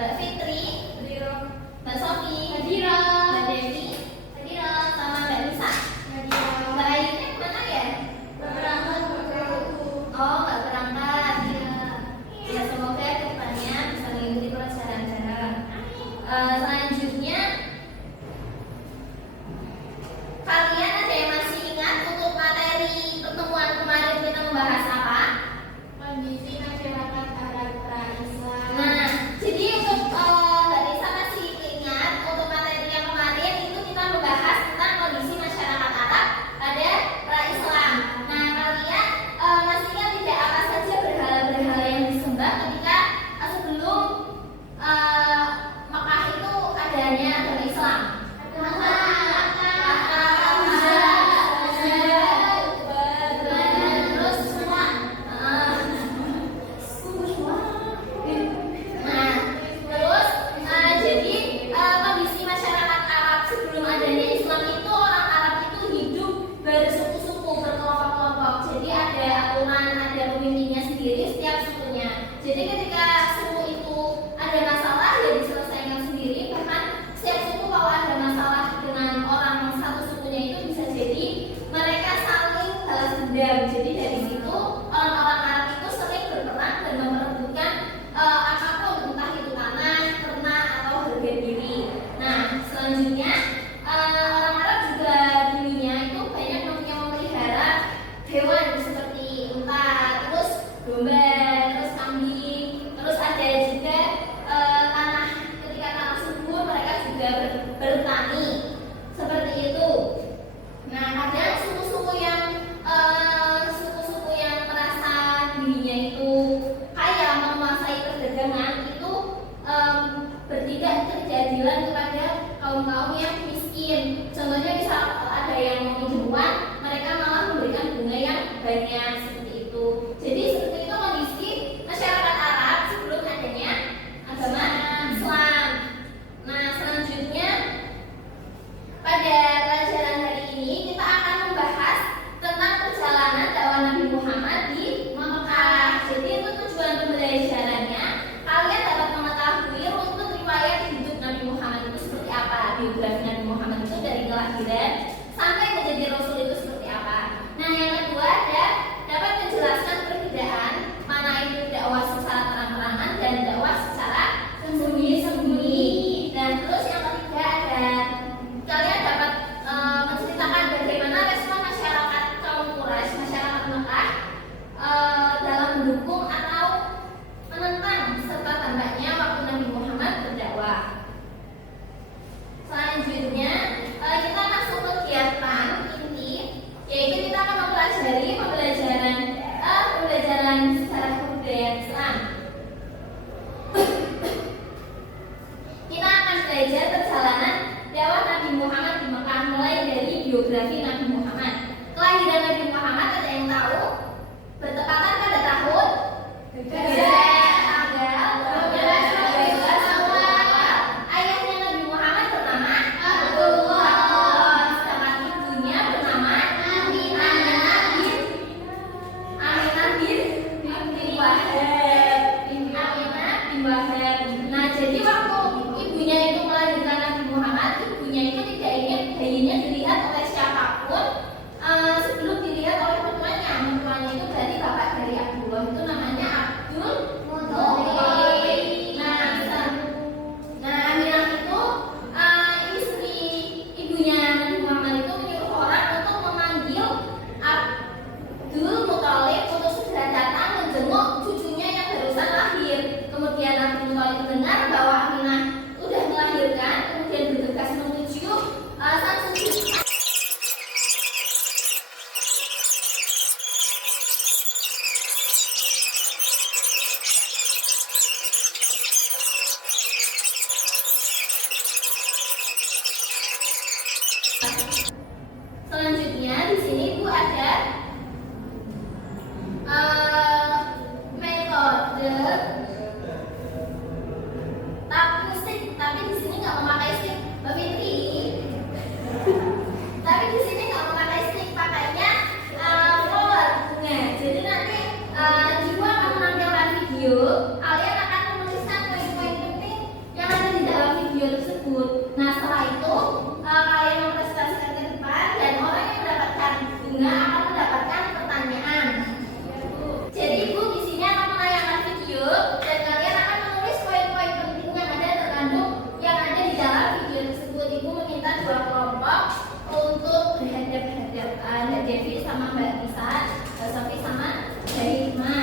Mbak Fitri, Hadiro. Mbak Sofi, Hadiro. Mbak Devi, Hadiro, sama Mbak Nisa. Hadiro. Mbak Ayunya kemana ya? Berangkat. Oh, nggak berangkat. Ya, semoga kedepannya bisa mengikuti pelajaran bareng. Selanjutnya, kalian ada yang masih ingat untuk materi pertemuan kemarin kita membahas apa? Kondisi masyarakat Arab pra-Islam. Nah, jadi untuk Mbak Nisa masih ingat untuk materi yang kemarin itu kita membahas tentang kondisi masyarakat Arab pada pra-Islam. Nah, kalian masih ingat tidak apa saja berhala-berhala yang disembah ketika sebelum Mekah itu adanya agama Islam? Terus semua. Nah, terus jadi kondisi masyarakat Arab sebelum adanya Islam itu orang Arab itu hidup bersuku-suku, berkelompok-kelompok. Jadi ada aturan, ada pemimpinnya sendiri setiap sukunya. Jadi ketika suku itu ada masalah ya diselesaikan sendiri. Bahkan setiap suku kalau ada masalah dengan orang satu sukunya itu bisa jadi mereka saling balas dendam. Jadi dari situ orang-orang Arab itu sering berperang dan memperebutkan apapun, entah itu tanah, ternak atau harga diri. Nah, selanjutnya orang Arab juga dulunya itu banyak yang memelihara hewan seperti unta, terus domba, terus kambing, terus ada juga tanah, ketika tanah subur mereka juga bertani seperti itu. Nah, kadang suku-suku yang merasa dirinya itu kaya, menguasai perdagangan itu bertindak ketidakadilan kepada kaum-kaum yang miskin. Contohnya misal ada yang mau minjem uang, mereka malah memberikan bunga yang banyak seperti itu. Jadi seperti itu kondisi masyarakat Arab sebelum adanya agama Islam. Nah, selanjutnya pada pelajaran hari ini kita akan membahas tentang perjalanan dakwah Nabi Muhammad di Mekah. Jadi itu tujuan pembelajarannya, kalian dapat mengetahui runtut riwayat hidup Nabi Muhammad itu seperti apa, biografi Nabi Muhammad itu dari kelahiran sampai menjadi Rasul itu seperti apa. Nah, yang kedua ada dapat menjelaskan perbedaan mana itu dakwah secara terang-terangan dan dakwah secara sembunyi-sembunyi. Dan terus yang ketiga ada kalian dapat menceritakan bagaimana respon masyarakat kaum Quraisy, masyarakat Mekah dalam mendukung atau menentang serta tampaknya waktu Nabi Muhammad berdakwah. Selanjutnya kita masuk ke kegiatan inti, yaitu kita akan mempelajari pembelajaran sejarah kebudayaan Islam. Kita akan belajar perjalanan dakwah Nabi Muhammad di Mekah, mulai dari biografi Nabi Muhammad. Kelahiran Nabi Muhammad ada yang tahu? Bertepatan pada tahun tanggal 12 Awal. Ayahnya Nabi Muhammad bernama Abdullah, sedangkan ibunya bernama Aminah bin Wahab. Nah, jadi waktu ibunya itu melahirkan Nabi Muhammad, ibunya itu tidak ingin bayinya dilihat oleh siapapun sebelum dilihat oleh mertuanya. Mertuanya itu berarti bapak dari Abdullah, itu namanya Abdul Muthalib. Nah, Aminah itu istri ibunya Nabi Muhammad itu menyuruh orang untuk memanggil Abdul Muthalib untuk segera datang menjenguk cucunya yang barusan lahir. Kemudian Abdul Muthalib mendengar bahwa Aminah sudah melahirkan, kemudian bergegas menuju sang suci. Selanjutnya di sini Bu ada metode tersebut. Nah, setelah itu kalian mempresentasikan ke depan dan orang yang mendapatkan bunga akan mendapatkan pertanyaan. Jadi ibu di sini akan menayangkan video dan kalian akan menulis poin-poin penting yang ada terkandung yang ada di dalam video tersebut. Ibu meminta dua kelompok untuk berhadapan-hadapan, Mbak Devi sama Mbak Nisa, Mbak Sofi sama Mbak Hikma.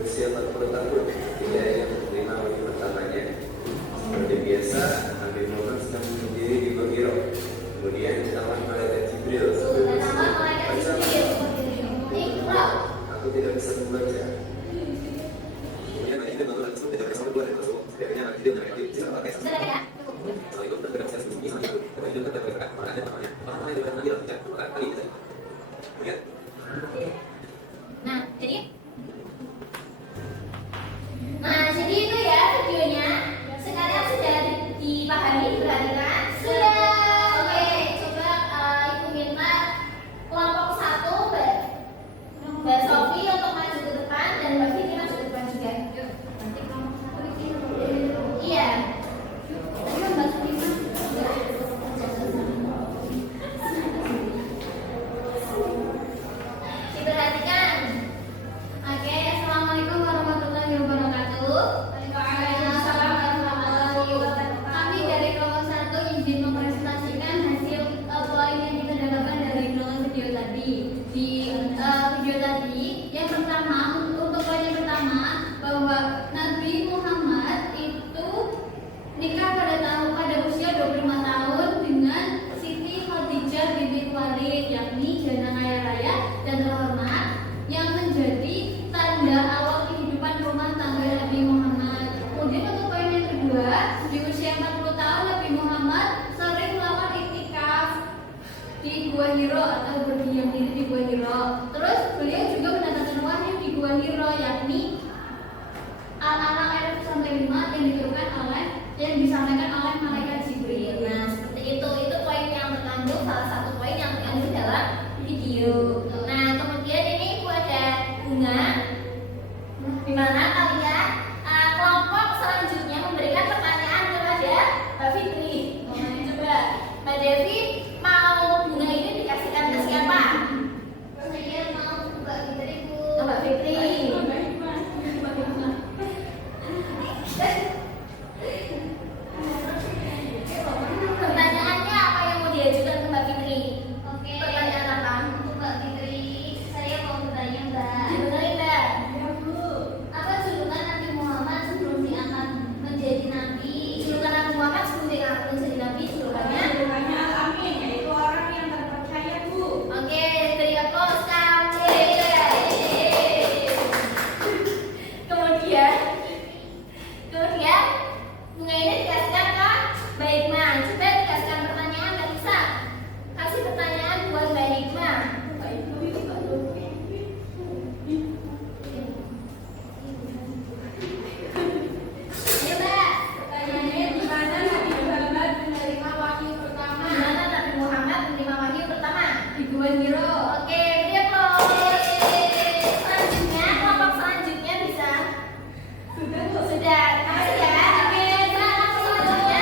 Persiapan pengetahuan tidak yang menerima bagi pertamanya. Seperti biasa, Nabi Muhammad sedang berdiri di Biro. Kemudian ditawar malaikat Jibril. Aku tidak bisa membaca. Kemudian malaikat Jibril tersebut tidak bisa membaca tersebut. Akhirnya Nabi Jibril menjadi tidak pakai. Kalau itu tergerak saya sendiri, Nabi Jibril tergerak. Makanya namanya orang lain juga Nabi tidak kali itu. Kemudian. Jadi itu ya videonya. Sekarang sudah dipahami, diperhatikan? Sudah. Oke, coba ibu minta kelompok 1 Mbak Sofi untuk maju ke depan dan Mbak Vicky maju ke depan juga. Nanti kelompok 1 ini. Iya. Ayo Mbak Sofi. Diperhatikan. Oke, assalamualaikum warahmatullahi wabarakatuh. Waalaikumsalam warahmatullahi wabarakatuh. Kami dari kelompok 1 izin mempresentasikan hasil poin yang kita dapatkan dari video tadi. Di video tadi, yang pertama, untuk poin yang pertama, bahwa Nabi Muhammad itu nikah pada usia 25 tahun dengan Siti Khadijah binti Khuwailid, yakni janda kaya raya dan terhormat yang menjadi tanda awal kehidupan rumah tangga Nabi Muhammad. Kemudian untuk poin yang kedua, di usia 40 tahun Nabi Muhammad sering melakukan iktikaf di Gua Hiro atau berdiam diri di Gua Hiro. Terus beliau juga mendatangkan wahyu di Gua Hiro, yakni Al-Alaq ayat 1-5 yang disampaikan oleh malaikat Jibril. Nah, seperti itu poin yang terkandung, salah satu poin yang terkandung dalam video. Nah, kemudian ini ibu ada bunga, di mana kalian kelompok selanjutnya memberikan pertanyaan kepada Mbak Fitri. Coba Mbak Devi, mau bunga ini dikasihkan ke siapa? Saya mau Mbak Fitri, Bu. Mbak Fitri. Pertanyaannya apa yang mau diajukan ke Mbak Fitri? Oke. Pertanyaan apa? Untuk Mbak Fitri, saya mau bertanya Mbak. Dibenerin Mbak. Apa julukan Nabi Muhammad sebelum diangkat menjadi nabi? Julukan Nabi Muhammad sebelum diangkat menjadi nabi, julukannya? Julukannya Al-Amin, yaitu orang yang terpercaya, Bu. Oke, beri aplaus kami. Kemudian bunga ini dikasihkan ke Mbak Hikma. Coba dikasihkan pertanyaan, Mbak Nisa. Kasih pertanyaan buat Mbak Hikma. Ayo Mbak. Pertanyaannya, di mana Nabi Muhammad menerima wahyu pertama? Di mana Nabi Muhammad menerima wahyu pertama? Di Gua Hiro. Oke, beri aplaus. Selanjutnya, kelompok selanjutnya bisa. Sudah, Bu. Sudah, terima kasih ya. Oke, kelompok selanjutnya.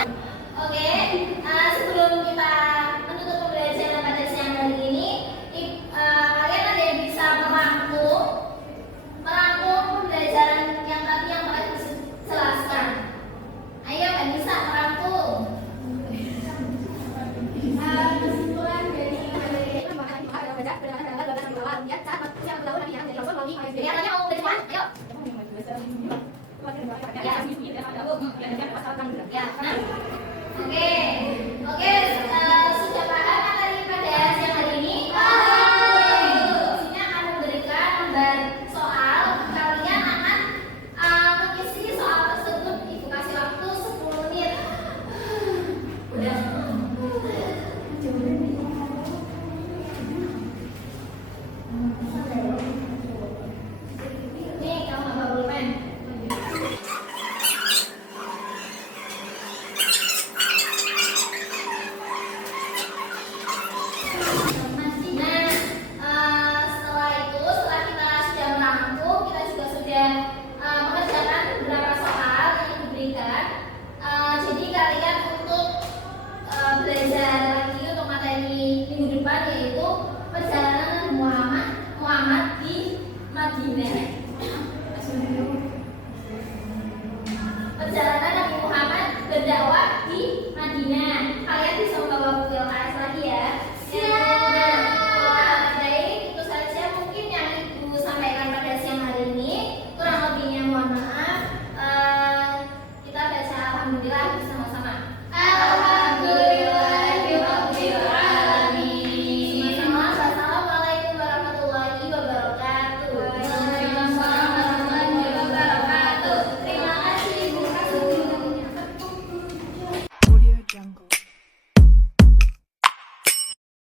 Oke, sebelum kita menutup pembelajaran pada siang hari ini, kalian ada yang bisa merangkum pembelajaran yang tadi yang telah dijelaskan. Ayo, Mbak Nisa merangkum. Kesimpulan dari alhamdulillah bersama